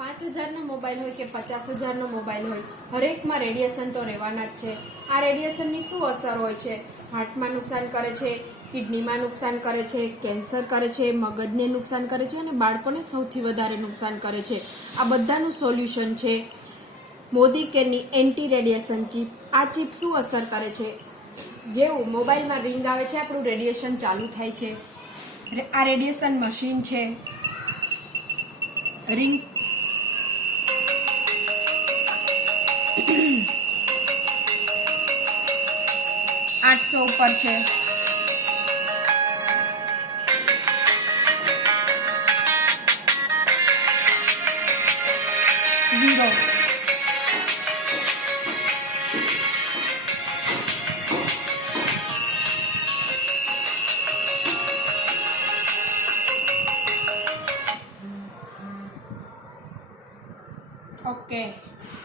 5,000નો mobile હોય કે 50,000નો mobile હોય, હરેકમાં રેડિયેશન તો રહેવાના જ છે. આ રેડિયેશનની શું અસર હોય છે? હાર્ટમાં નુકસાન કરે છે, કિડનીમાં નુકસાન કરે છે, કેન્સર કરે છે, મગજને નુકસાન કરે છે અને બાળકોને સૌથી વધારે નુકસાન કરે છે. આ બધાનું સોલ્યુશન છે મોદી કેરની એન્ટી રેડિયેશન ચીપ. આ ચીપ શું અસર કરે છે? જેવું મોબાઈલમાં રિંગ આવે છે, આપણું રેડિયેશન ચાલુ થાય છે. આ રેડિયેશન મશીન છે. રિંગ 800 ઉપર છે. ઝીરો. ઓકે.